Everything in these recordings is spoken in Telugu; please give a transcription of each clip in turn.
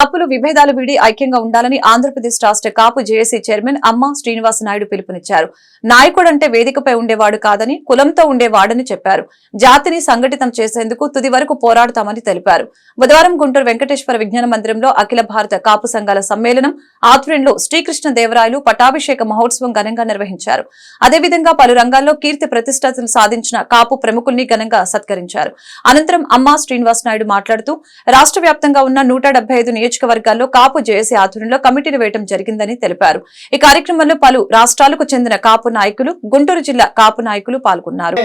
కాపులు విభేదాలు వీడి ఐక్యంగా ఉండాలని ఆంధ్రప్రదేశ్ రాష్ట్ర కాపు జేఏసీ చైర్మన్ అమ్మ శ్రీనివాస నాయుడు పిలుపునిచ్చారు. నాయకుడంటే వేదికపై ఉండేవాడు కాదని కులంతో ఉండేవాడని చెప్పారు. జాతిని సంఘటితం చేసేందుకు తుది వరకు పోరాడతామని తెలిపారు. బుధవారం గుంటూరు వెంకటేశ్వర విజ్ఞాన మందిరంలో అఖిల భారత కాపు సంఘాల సమ్మేళనం ఆధ్వర్యంలో శ్రీకృష్ణదేవరాయలు పటాభిషేక మహోత్సవం ఘనంగా నిర్వహించారు. అదేవిధంగా పలు రంగాల్లో కీర్తి ప్రతిష్టతలు సాధించిన కాపు ప్రముఖుల్ని ఘనంగా సత్కరించారు. అనంతరం అమ్మ శ్రీనివాస నాయుడు మాట్లాడుతూ రాష్ట్ర వ్యాప్తంగా ఉన్న 175 నియోజకవర్గాల్లో కాపు జేఏసీ ఆధ్వర్యంలో కమిటీలు వేయడం జరిగిందని తెలిపారు. ఈ కార్యక్రమంలో పలు రాష్ట్రాలకు చెందిన కాపు నాయకులు, గుంటూరు జిల్లా కాపు నాయకులు పాల్గొన్నారు.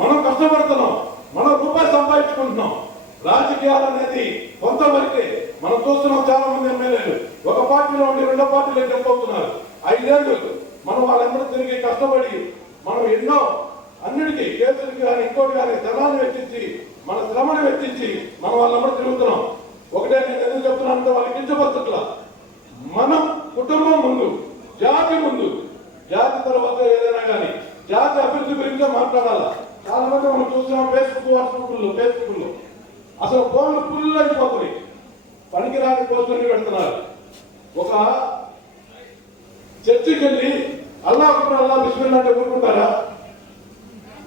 మనం కష్టపడుతున్నాం, మనం రూపాయి సంపాదించుకుంటున్నాం. రాజకీయాలు అనేది కొంతవరకే మనం చూస్తున్నాం. చాలా మంది ఎమ్మెల్యేలు ఒక పార్టీలో ఉండి రెండో పార్టీలో చెప్పబోతున్నారు. 5 ఏళ్ళు మనం వాళ్ళందరూ తిరిగి కష్టపడి మనం ఎన్నో అన్నిటికీ కేసులకి కానీ ఇంకోటి కానీ జనాన్ని వెచ్చించి మన శ్రమను వెచ్చించి మనం వాళ్ళందరూ తిరుగుతున్నాం. ఒకటే నేను ఎందుకు చెప్తున్నానంటే వాళ్ళకి కించపరచట్లా. మనం కుటుంబం ముందు, జాతి ముందు, జాతి తర్వాత ఏదైనా కానీ జాతి అభివృద్ధి గురించే మాట్లాడాలా. చాలా మంది మనం చూస్తున్నాం ఫేస్బుక్లో అసలు ఫోన్లు ఫుల్ అయిపోతున్నాయి. పనికిరాని పోస్టులన్నీ పెడుతున్నారు. ఒక చర్చికి వెళ్ళి అల్లా బిస్మిల్లా అంటే ఊరుకుంటారా?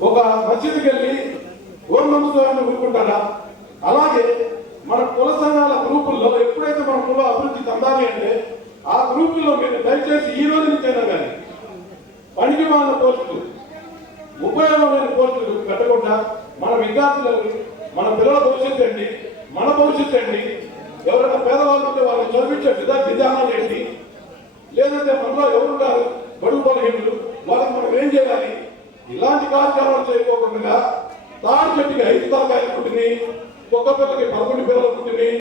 ఒక మసీదుకి వెళ్ళి ఓం నమస్తే అంటే ఊరుకుంటారా? అలాగే మన కుల సంఘాల గ్రూపుల్లో ఎప్పుడైతే మన కుల అభివృద్ధి చెందాలి అంటే ఆ గ్రూపుల్లో మీరు దయచేసి ఈ రోజు నుంచైనా కానీ పనికి మాలిన పోస్టులు, ఉపయోగమైన పోస్టులు పెట్టకుండా మన విద్యార్థులకు, మన పిల్లల భవిష్యత్తు ఏంటి, మన భవిష్యత్తు ఏంటి, ఎవరైనా పేదవాళ్ళు ఉంటే వాళ్ళని చదివించే విధానాలు ఏంటి, లేదంటే మనలో ఎవరుంటారు బడుగు బలహీనులు, వాళ్ళకి మనం ఏం చేయాలి, ఇలాంటి కార్యక్రమాలు చేయకోకుండా తాడి చెట్టుకి 5 తలకాయలు పుట్టినాయి, ఒక్క పిల్లకి 11 పిల్లలు పుట్టినాయి.